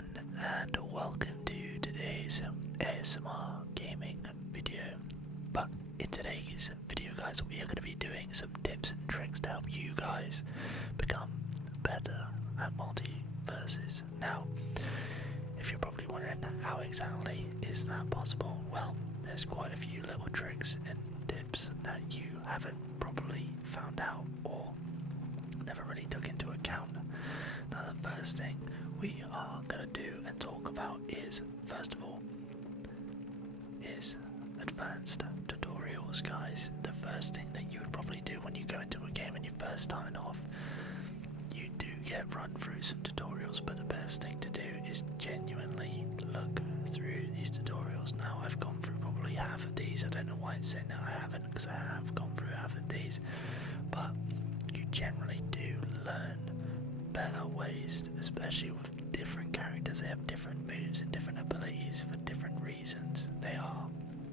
everyone, and welcome to today's ASMR gaming video. But in today's video, guys, we are going to be doing some tips and tricks to help you guys become better at MultiVersus. Now, if you're probably wondering how exactly is that possible, well, there's quite a few little tricks and tips that you haven't probably found out or never really took into account. Now, the first thing we are going to do and talk about is, first of all, is advanced tutorials, guys. The first thing that you would probably do when you go into a game and you're first starting off, you do get run through some tutorials, but the best thing to do is genuinely look through these tutorials. Now, I've gone through probably half of these. I don't know why it's saying that I haven't, because I have gone through half of these, but you generally do learn better ways, especially with different characters. They have different moves and different abilities for different reasons. They are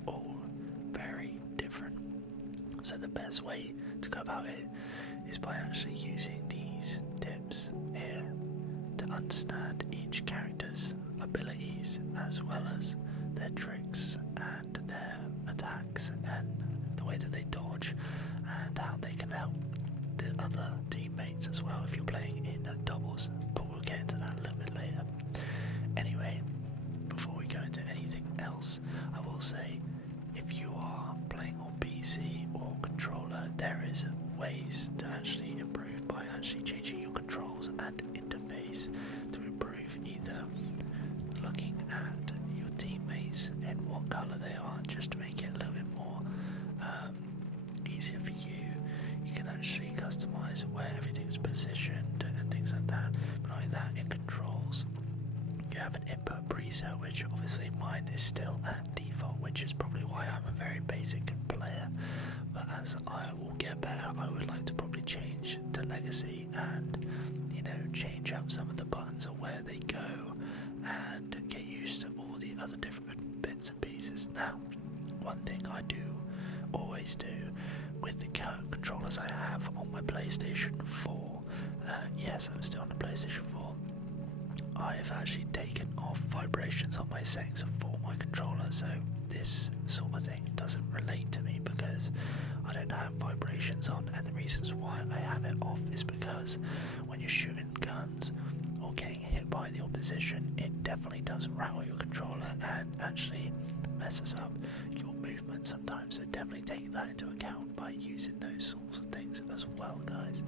all very different. So the best way to go about it is by actually using these tips here to understand each character's abilities as well as their tricks and their attacks and the way that they dodge and how they can help the other teammates as well if you're playing in doubles, but we'll get into that a little bit later. Anyway, before we go into anything else, I will say if you are playing on PC or controller, there is ways to actually improve by actually changing your controls and interface to improve, either looking at your teammates and what colour they are, just to make it a little bit more easier for you. You can actually customize where everything's positioned and things like that. But not only that, in controls, you have an input preset, which obviously mine is still at default, which is probably why I'm a very basic player. But as I will get better, I would like to probably change to legacy and, you know, change up some of the buttons of where they go and get used to all the other different bits and pieces. Now, one thing I do always do with the controllers I have on my PlayStation 4, yes, I'm still on the PlayStation 4, I've actually taken off vibrations on my settings for my controller, so this sort of thing doesn't relate to me because I don't have vibrations on, and the reasons why I have it off is because when you're shooting guns or getting hit by the opposition, it definitely does rattle your controller and actually messes up your movement sometimes, so definitely take that into account by using those sorts of things as well, guys.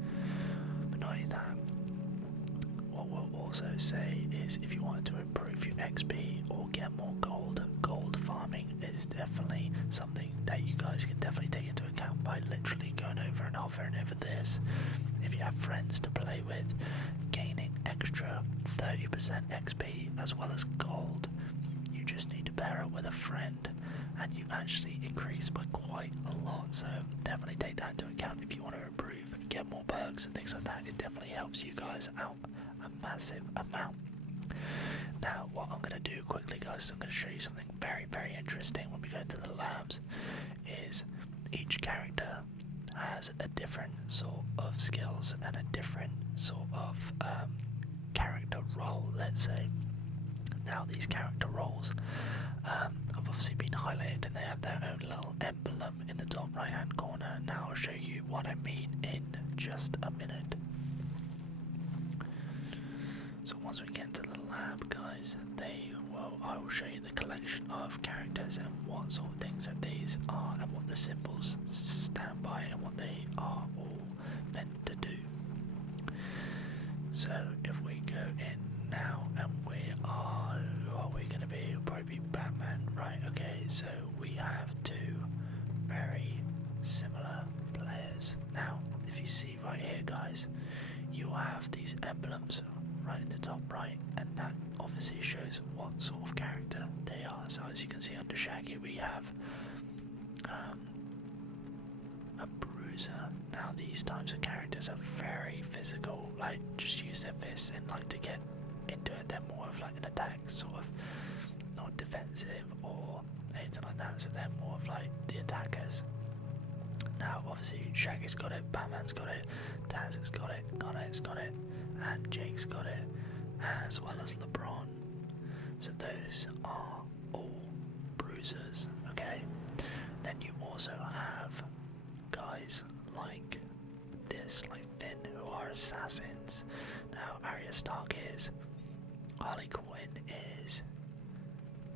But not only that, what we'll also say is if you wanted to improve your XP or get more gold farming is definitely something that you guys can definitely take into account by literally going over and hovering over this. If you have friends to play with, gaining extra 30% XP as well as gold, you just need to pair up with a friend and you actually increase by quite a lot. So definitely take that into account if you want to improve and get more perks and things like that. It definitely helps you guys out a massive amount. Now, what I'm going to do quickly, guys, I'm going to show you something very, very interesting when we go into the labs, is each character has a different sort of skills and a different sort of character role, let's say. Now, these character roles have obviously been highlighted and they have their own little emblem in the top right hand corner. Now I'll show you what I mean in just a minute. So once we get into the lab, guys, I will show you the collection of characters and what sort of things that these are and what the symbols stand by and what they are all meant to do. So if we go in now and we're going to be? Probably Batman, right? Okay, so we have two very similar players. Now, if you see right here, guys, you'll have these emblems right in the top right, and that obviously shows what sort of character they are. So as you can see under Shaggy, we have a bruiser. Now these types of characters are very physical, like just use their fists and like to get into it. They're more of like an attack, sort of not defensive or anything like that, so they're more of like the attackers. Now obviously Shaggy's got it, Batman's got it, Taz has got it, Garnet's got it, and Jake's got it, as well as LeBron. So those are all bruisers, okay? Then you also have guys like this, like Finn, who are assassins. Now Arya Stark is, Harley Quinn is,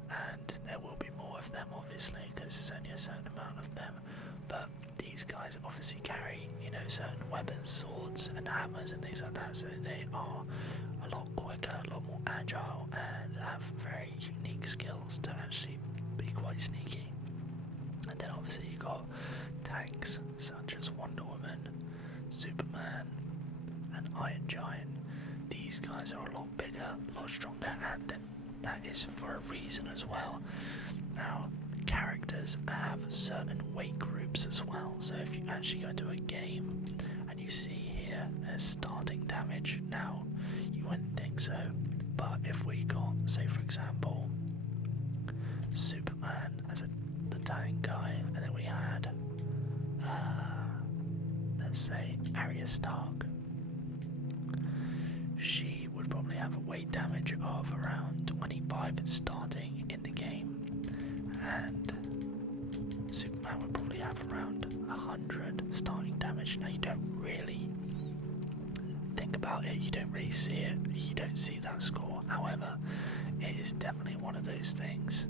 and there will be more of them obviously because there's only a certain amount of them, but these guys obviously carry, you know, certain weapons, swords and hammers and things like that, so they are a lot quicker, a lot more agile, and have very unique skills to actually be quite sneaky. And then obviously you got tanks such as Wonder Woman, Superman and Iron Giant. These guys are a lot bigger, a lot stronger, and that is for a reason as well. Now, characters have certain weight groups as well, so if you actually go into a game and you see here there's starting damage, now you wouldn't think so, but if we got, say for example, Superman as the tank guy, and then we had, let's say, Arya Stark, she would probably have a weight damage of around 25 starting in the game, and Superman would probably have around 100 starting damage. Now you don't really think about it, you don't really see it, you don't see that score. However, it is definitely one of those things,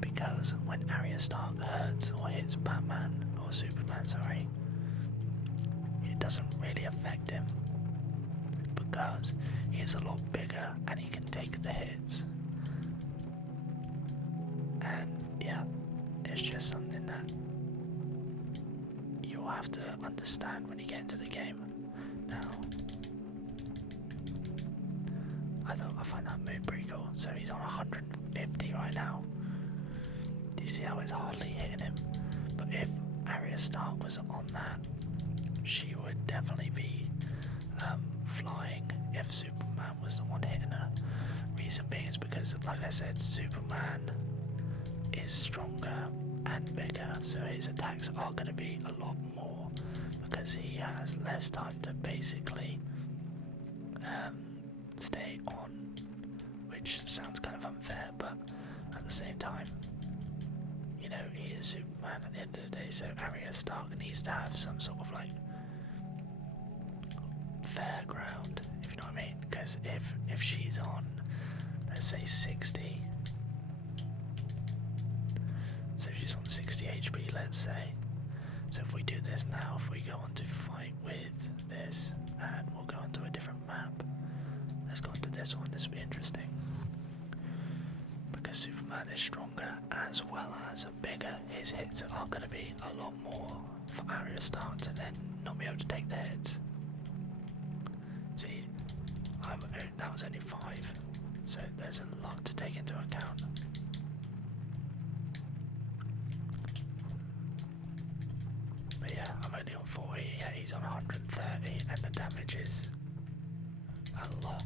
because when Arya Stark hurts or hits Batman, or Superman, sorry, it doesn't really affect him, because he is a lot bigger and he can take the hits. And yeah, it's just something that you'll have to understand when you get into the game. Now, I find that move pretty cool. So he's on 150 right now. Do you see how it's hardly hitting him? But if Arya Stark was on that, she would definitely be flying if Superman was the one hitting her. Reason being is because, like I said, Superman is stronger and bigger, so his attacks are going to be a lot more because he has less time to basically stay on, which sounds kind of unfair, but at the same time, you know, he is Superman at the end of the day, so Arya Stark needs to have some sort of like fair ground, if you know what I mean, because if she's on, let's say 60, so she's on 60 HP, let's say, so if we do this now, if we go on to fight with this, and we'll go on to a different map, let's go on to this one, this will be interesting, because Superman is stronger as well as bigger, his hits are going to be a lot more for Arya Stark to then not be able to take the hits. See, that was only 5, so there's a lot to take into account. But yeah, I'm only on 40, yeah, he's on 130, and the damage is a lot.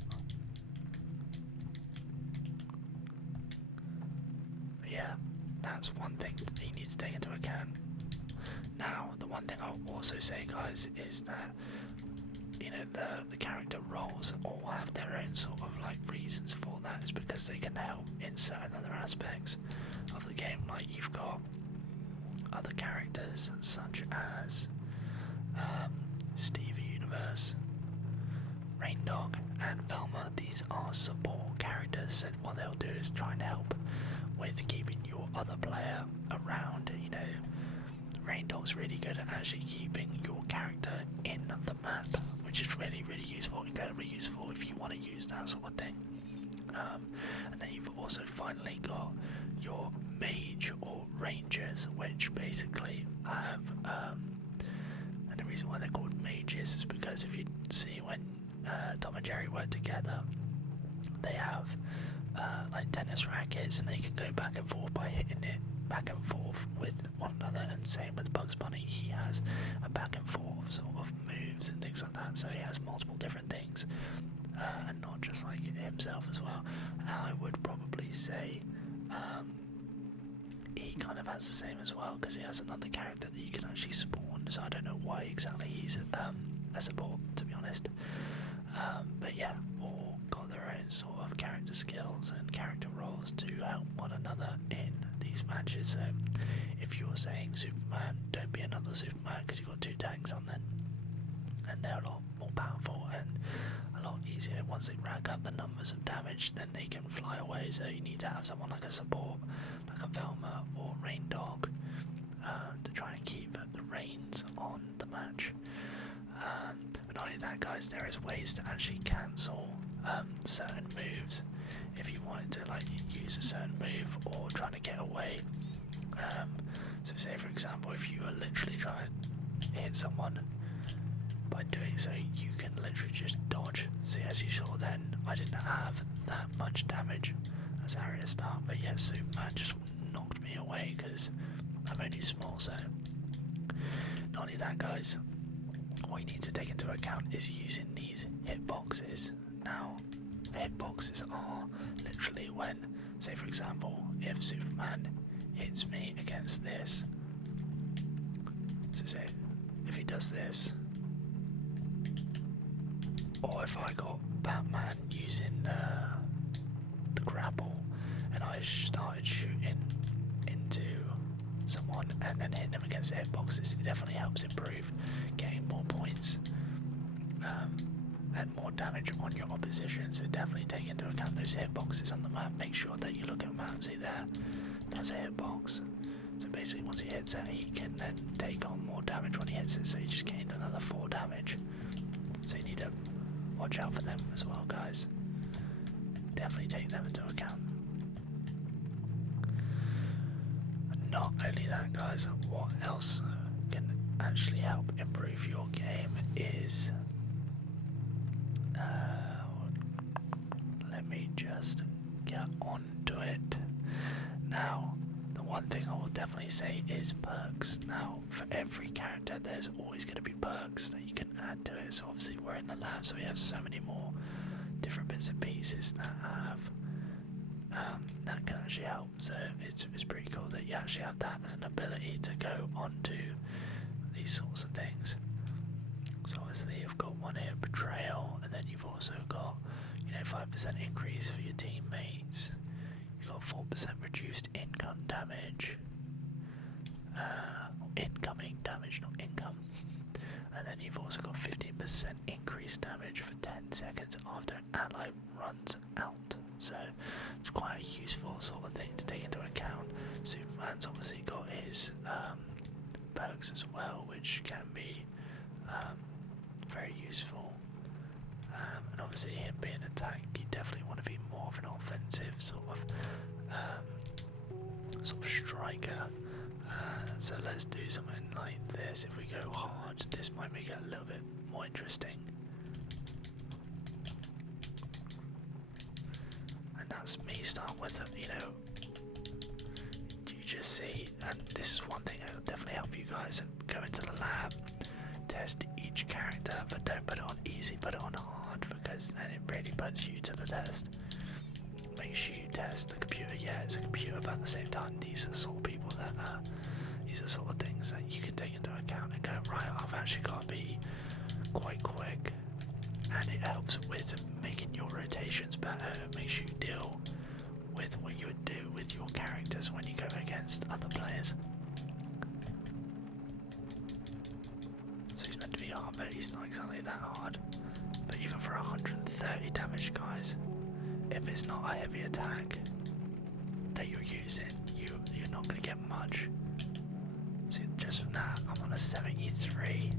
But yeah, that's one thing that you need to take into account. Now, the one thing I'll also say, guys, is that, you know, the character roles all have their own sort of like reasons for that. Is because they can help in certain other aspects of the game. Like you've got other characters such as Steve Universe, Rain Dog, and Velma. These are support characters, so what they'll do is try and help with keeping your other player around. You know, Rain Dog's really good at actually keeping your character in the map, which is really, really useful, incredibly useful if you want to use that sort of thing. And then you've also finally got your mage or rangers, which basically have, and the reason why they're called mages is because if you see when Tom and Jerry work together, they have like tennis rackets, and they can go back and forth by hitting it back and forth with one another, and same with Bugs Bunny, he has a back and forth sort of moves and things like that, so he has multiple different things, and not just like himself as well. And I would probably say he kind of has the same as well, because he has another character that you can actually spawn, so I don't know why exactly he's a support, to be honest. But yeah, all got their own sort of character skills and character roles. course, to help one another in these matches. So if you're saying Superman, don't be another Superman because you've got 2 tanks on then, and they're a lot more powerful and a lot easier. Once they rack up the numbers of damage, then they can fly away. So you need to have someone like a support, like a Velma or Rain Dog, to try and keep the reins on the match. But not only that, guys, there is ways to actually cancel certain moves if you wanted to, like, use a certain move or trying to get away. So say for example, if you are literally trying to hit someone, by doing so you can literally just dodge. See, as you saw then, I didn't have that much damage as Arya Stark, but yet Superman just knocked me away because I'm only small. So not only that, guys, what you need to take into account is using these hitboxes. Now, hitboxes are literally when, say for example, if Superman hits me against this, so say if he does this, or if I got Batman using the grapple and I started shooting into someone and then hitting them against the hitboxes, it definitely helps improve getting more points and more damage on your opposition. So definitely take into account those hitboxes on the map. Make sure that you look at the map. See there, that's a hitbox. So basically once he hits it, he can then take on more damage when he hits it, so you just gained another 4 damage. So you need to watch out for them as well, guys. Definitely take them into account. And not only that, guys, what else can actually help improve your game is, let me just get onto it. Now, the one thing I will definitely say is perks. Now, for every character, there's always going to be perks that you can add to it. So obviously we're in the lab, so we have so many more different bits and pieces that have that can actually help. So it's pretty cool that you actually have that as an ability to go onto these sorts of things. So obviously you've got one here, betrayal, and then you've also got, 5% increase for your teammates. You've got 4% reduced income damage, incoming damage, not income. And then you've also got 15% increased damage for 10 seconds after an ally runs out. So it's quite a useful sort of thing to take into account. Superman's obviously got his perks as well, which can be very useful. And obviously him being a tank, you definitely want to be more of an offensive sort of striker. So let's do something like this. If we go hard, this might make it a little bit more interesting. And that's me starting with, you just see, and this is one thing that will definitely help you guys. Go into the lab, test each character, but don't put it on easy, put it on hard, because then it really puts you to the test. Make sure you test the computer. Yeah, it's a computer, but at the same time, these are sort of people that these are sort of things that you can take into account and go, right, I've actually got to be quite quick, and it helps with making your rotations better. It makes you deal with what you would do with your characters when you go against other players. So he's meant to be hard, but he's not exactly that hard. But even for 130 damage, guys, if it's not a heavy attack that you're using, you're not going to get much. See, just from that, I'm on a 73.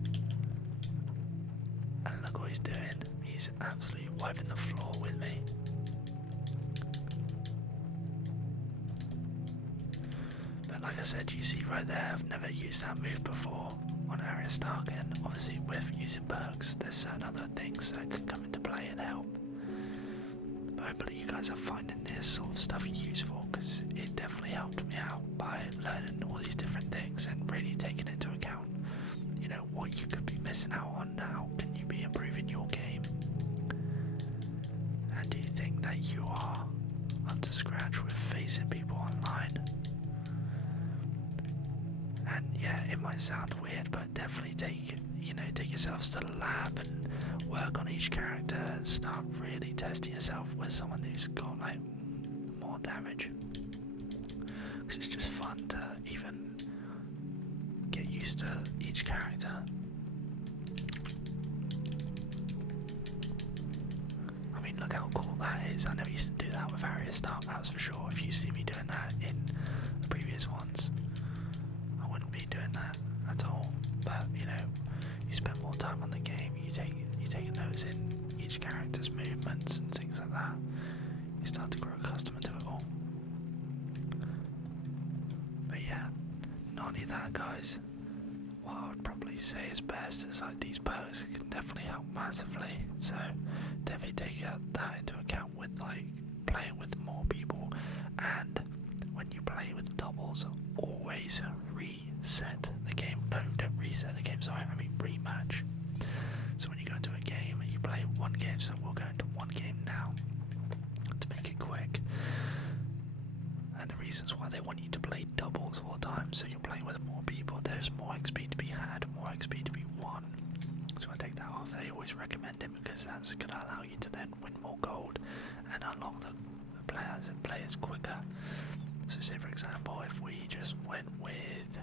And look what he's doing. He's absolutely wiping the floor with me. But like I said, you see right there, I've never used that move before on Arya Stark, and obviously with using perks, there's certain other things that could come into play and help. But hopefully you guys are finding this sort of stuff useful, because it definitely helped me out by learning all these different things and really taking into account, what you could be missing out on. Now can you be improving your game? And do you think that you are up to scratch with facing people online? And yeah, it might sound weird, but definitely take yourselves to the lab and work on each character and start really testing yourself with someone who's got like more more damage. Because it's just fun to even get used to each character. I mean, look how cool that is. I never used to do that with Harrier Start, that's for sure. If you see me doing that in the previous ones, I wouldn't be doing that at all. But you know, you spend more time on the game, you take notice in each character's movements and things like that. You start to grow accustomed to it all. But yeah, not only that, guys, what I would probably say is best is like these perks can definitely help massively. So definitely take that into account with like playing with more people, and when you play with doubles, always reset the game. No, don't reset the game, sorry, I mean rematch. So when you go into a game and you play one game, so we'll go into one game now to make it quick. And the reasons why they want you to play doubles all the time, so you're playing with more people, there's more XP to be had, more XP to be won. So I take that off. They always recommend it because that's going to allow you to then win more gold and unlock the players quicker. So say for example, if we just went with,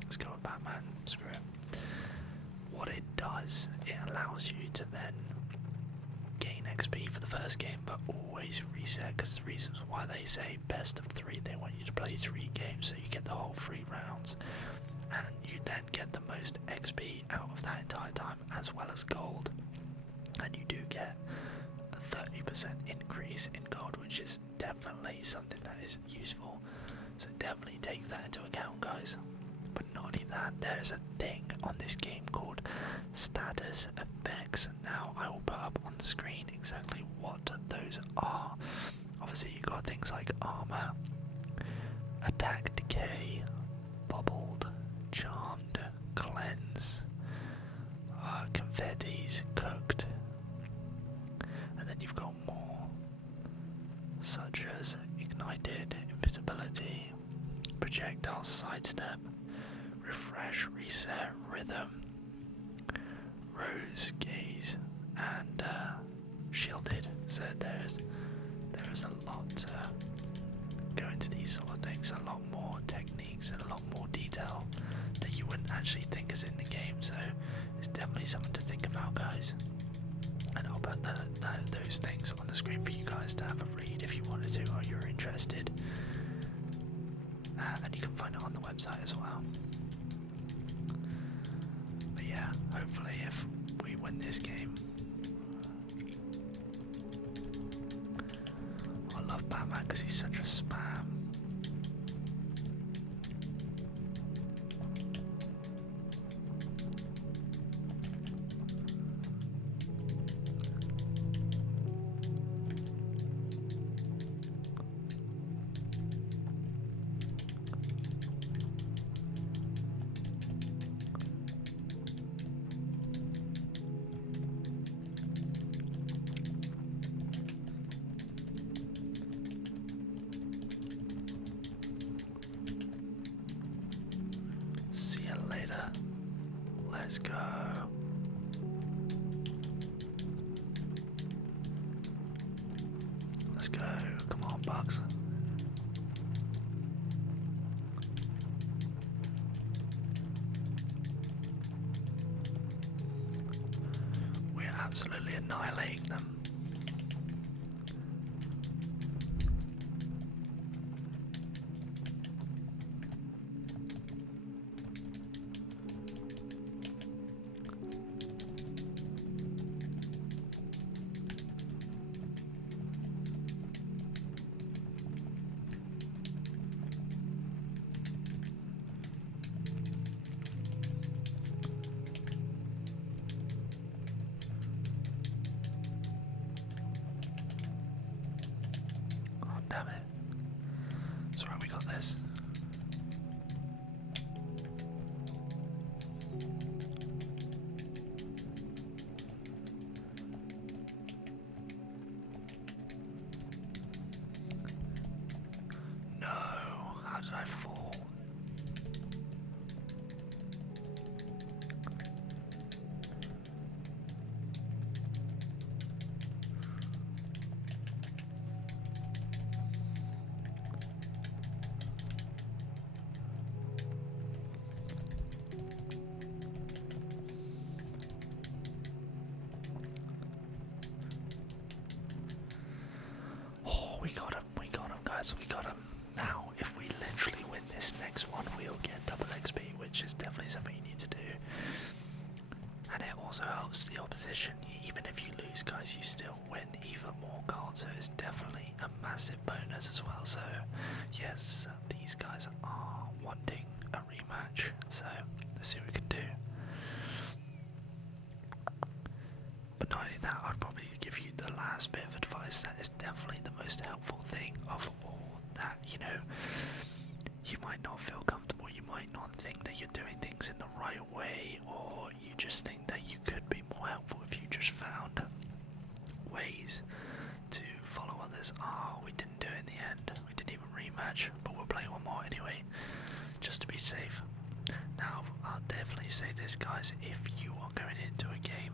let's go with Batman, screw it. What it does, it allows you to then gain XP for the first game, but always reset, because the reasons why they say best of 3, they want you to play 3 games, so you get the whole 3 rounds, and you then get the most XP out of that entire time, as well as gold, and you do get a 30% increase in gold, which is definitely something that is useful, so definitely take that into account, guys. But not only that, there's a thing on this game called status effects. Now I will put up on the screen exactly what those are. Obviously you got things like armor, attack decay, bubbled, charmed, cleanse, confettis, cooked, and then you've got more, such as ignited, invisibility, projectile sidestep, refresh, reset, rhythm, rose gaze, and shielded. So there is a lot to go into these sort of things, a lot more techniques and a lot more detail that you wouldn't actually think is in the game. So it's definitely something to think about, guys. And I'll put those things on the screen for you guys to have a read if you wanted to, or you're interested. And you can find it on the website as well. But yeah, hopefully if we win this game, I love Batman because he's such a spam. See you later. Let's go. Let's go. Come on, Bugs. We're absolutely annihilating them. Damn it. It's alright, we got this. No, how did I fall? guys, we got them. Now, if we literally win this next one, we'll get double XP, which is definitely something you need to do. And it also helps the opposition. Even if you lose, guys, you still win even more gold, so it's definitely a massive bonus as well. So, yes, these guys are wanting a rematch, so let's see what we can do. But not only that, I'd probably give you the last bit of advice that is definitely the most helpful thing of all. That, you know, you might not feel comfortable, you might not think that you're doing things in the right way, or you just think that you could be more helpful if you just found ways to follow others. We didn't do it in the end, we didn't even rematch, but we'll play one more anyway, just to be safe. Now, I'll definitely say this, guys, if you are going into a game,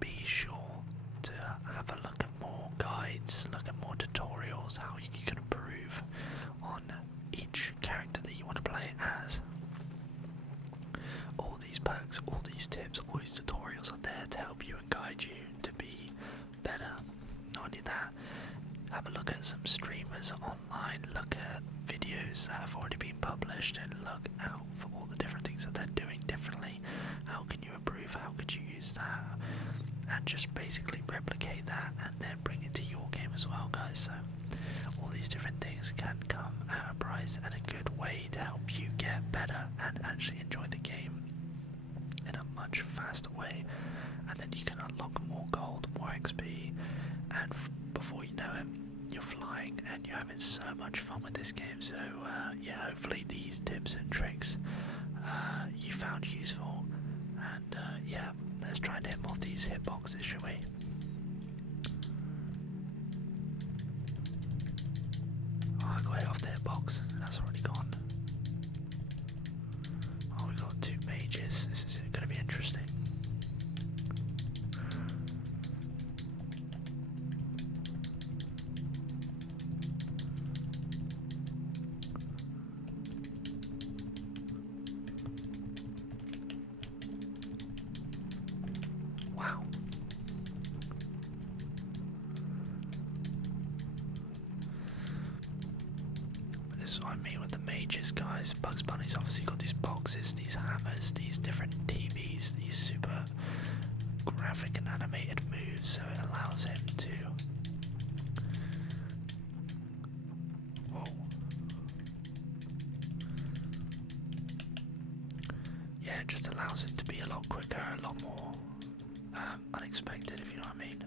be sure to have a look at more guides, look at more tutorials, how you can improve on each character that you want to play as. All these perks, all these tips, all these tutorials are there to help you and guide you to be better. Not only that, have a look at some streamers online, look at videos that have already been published, and look out for all the different things that they're doing differently. How can you improve? How could you use that? And just basically replicate that and then bring it to your game as well, guys. So all these different things can come at a price and a good way to help you get better and actually enjoy the game in a much faster way. And then you can unlock more gold, more XP, and before you know it, you're flying and you're having so much fun with this game. So yeah, hopefully these tips and tricks you found useful, and yeah, let's try and hit more of these hitboxes, shall we? Oh, I got hit off the hitbox, that's already gone. Oh, we got two mages, this is going to be interesting. Wow. But this is what I mean with the mages, guys. Bugs Bunny's obviously got these boxes, these hammers, these different TVs, these super graphic and animated moves, so it allows him to... Whoa. Yeah, it just allows him to be a lot quicker, a lot more unexpected, if you know what I mean.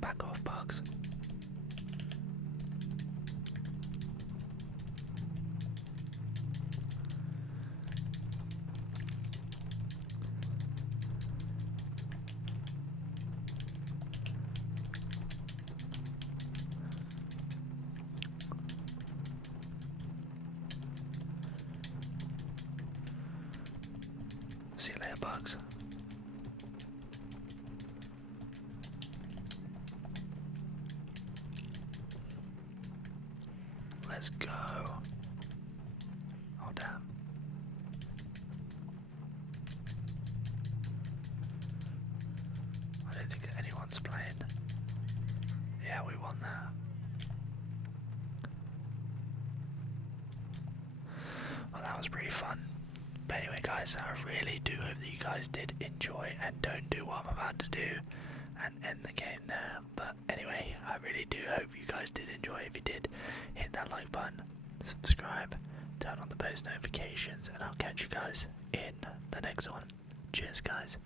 Back off, bugs. See you later, bugs. Let's go. Oh, damn. I don't think that anyone's playing. Yeah, we won that. Well, that was pretty fun. But anyway, guys, I really do hope that you guys did enjoy and don't do what I'm about to do and end the game there. But anyway, I really do hope you guys did enjoy. If you did, hit that like button, subscribe, turn on the post notifications, and I'll catch you guys in the next one. Cheers, guys.